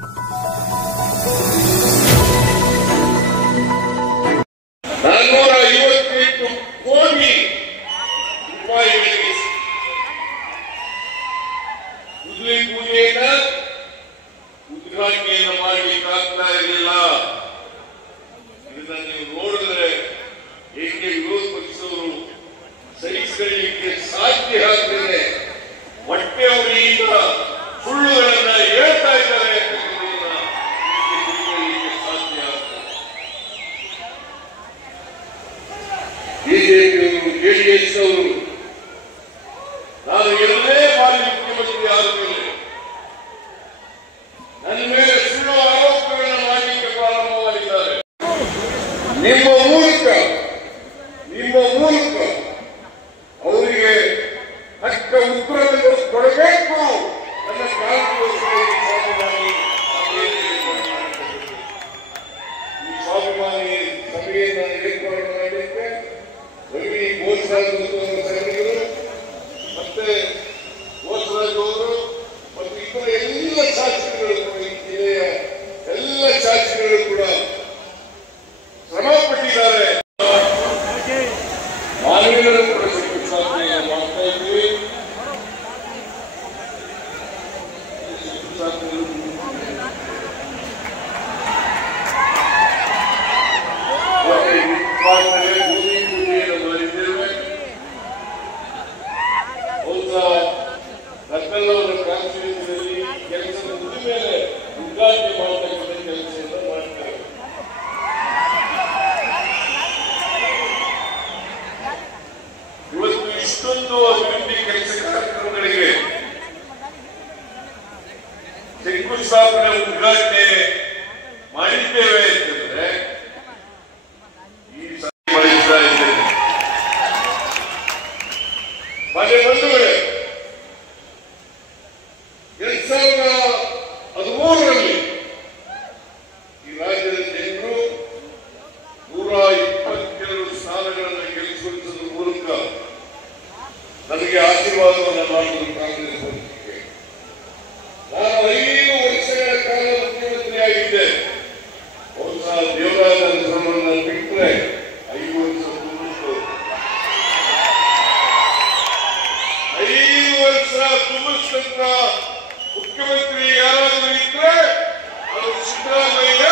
458 ಕೋಟಿ ರೂಪಾಯಿಗಳಿಗೆ ಉದ್ರಿ ಪೂಜೆಯನ್ನ ಉದ್ಘಾಟನೆಯನ್ನು ಮಾಡಲಿಕ್ಕಾಗ್ತಾ ಇರಲಿಲ್ಲ. ಇದನ್ನ ನೀವು ನೋಡಿದ್ರೆ ಏಕೆ ವಿರೋಧ ಪಕ್ಷದವರು ಸಹಿಸಿಕೊಳ್ಳಲಿಕ್ಕೆ ಸಾಧ್ಯ ಆಗ್ತದೆ. ಹೊಟ್ಟೆ ಅವರಿಗೆ ಸುಳ್ಳುಗಳನ್ನ ಹೇಳ್ತಾ ಇದ್ದಾರೆ ಸಾಧ್ಯ ಆಗ್ತದೆ. ಬಿಜೆಪಿಯವರು ಜೆಡಿಎಸ್ ಅವರು ನಾನು ಎಲ್ಲೇ ಬಾರಿ ಮುಖ್ಯಮಂತ್ರಿ ಆದ ಮೇಲೆ ನನ್ನ ಮೇಲೆ ಸುಳ್ಳು ಆರೋಪಗಳನ್ನು ಮಾಡಲಿಕ್ಕೆ ಪ್ರಾರಂಭ ಮಾಡಿದ್ದಾರೆ. ನಿಮ್ಮ ಮೂಲಕ ಅವರಿಗೆ ತಕ್ಕ ಉತ್ತರವನ್ನು ಕೊಡಬೇಕು. ನನ್ನ ಈ ಸ್ವಾಭಿಮಾನಿ ಸಭೆಯನ್ನು ಏರ್ಪಾಡು ಮಾಡಲಿಕ್ಕೆ ರವಿ ಗೋಸ್ರಾಜ್ ಸಭೆಗಳು ಮತ್ತೆ ಗೋಸ್ರಾಜ್ ಅವರು ಮತ್ತು ಇತರ ಎಲ್ಲ ಶಾಸಕರು ಈ ಜಿಲ್ಲೆಯ ಎಲ್ಲ ಶಾಸಕರು ಕೂಡ ಶ್ರಮ ಪಟ್ಟಿದ್ದಾರೆ. ಮಾನವೀಯರು ಕೂಡ ಶಂಕುಸ್ಥಾಪನೆಯನ್ನು ಮಾಡ್ತಾ ಇದ್ದೀವಿ. ರತ್ನಲ್ಲವರ ಕಾನ್ಸ್ಟಿಟ್ಯೂನ್ಸಿಯಲ್ಲಿ ಕೆಲಸದ ಮುಗಿದ ಮೇಲೆ ಉದ್ಘಾಟನೆ ಮಾಡತಕ್ಕಂಥ ಕೆಲಸವನ್ನು ಮಾಡ್ತಾರೆ. ಇವತ್ತು ಇಷ್ಟೊಂದು ಅಭಿವೃದ್ಧಿ ಕೆಲಸ ಕಾರ್ಯಕ್ರಮಗಳಿಗೆ ಶಂಕುಸ್ಥಾಪನೆ ಉದ್ಘಾಟನೆ ಮಾಡಿದ್ದೇವೆ ಅಂತಂದ್ರೆ ಈ ಸಭೆ ಮಾಡಿಸ್ತಾ ಇದ್ದೇವೆ. ಮನೆ ಬಂಧುಗಳೇ, 2013ರಲ್ಲಿ ಈ ರಾಜ್ಯದ ಜನರು 122 ಸ್ಥಾನಗಳನ್ನು ಗೆಲ್ಲಿಸುವುದರ ಮೂಲಕ ನನಗೆ ಆಶೀರ್ವಾದವನ್ನು ಮಾಡಲು ಕಾಂಗ್ರೆಸ್ ಪಕ್ಷಕ್ಕೆ. ನಾನು 5 ವರ್ಷಗಳ ಕಾಲ ಮುಖ್ಯಮಂತ್ರಿಯಾಗಿದ್ದೆ. ಬಹುಶಃ ದೇವರಾಜ ಅರಸರನ್ನು ಬಿಟ್ಟರೆ 5 ವರ್ಷ ತುಂಬಿಸ್ತು. 5 ವರ್ಷ ತುಂಬಿಸಿದಂತ ಮುಖ್ಯಮಂತ್ರಿ ಯಾರಾದರೂ ಇದ್ರೆ ಅದು ಸಿದ್ದರಾಮಯ್ಯ.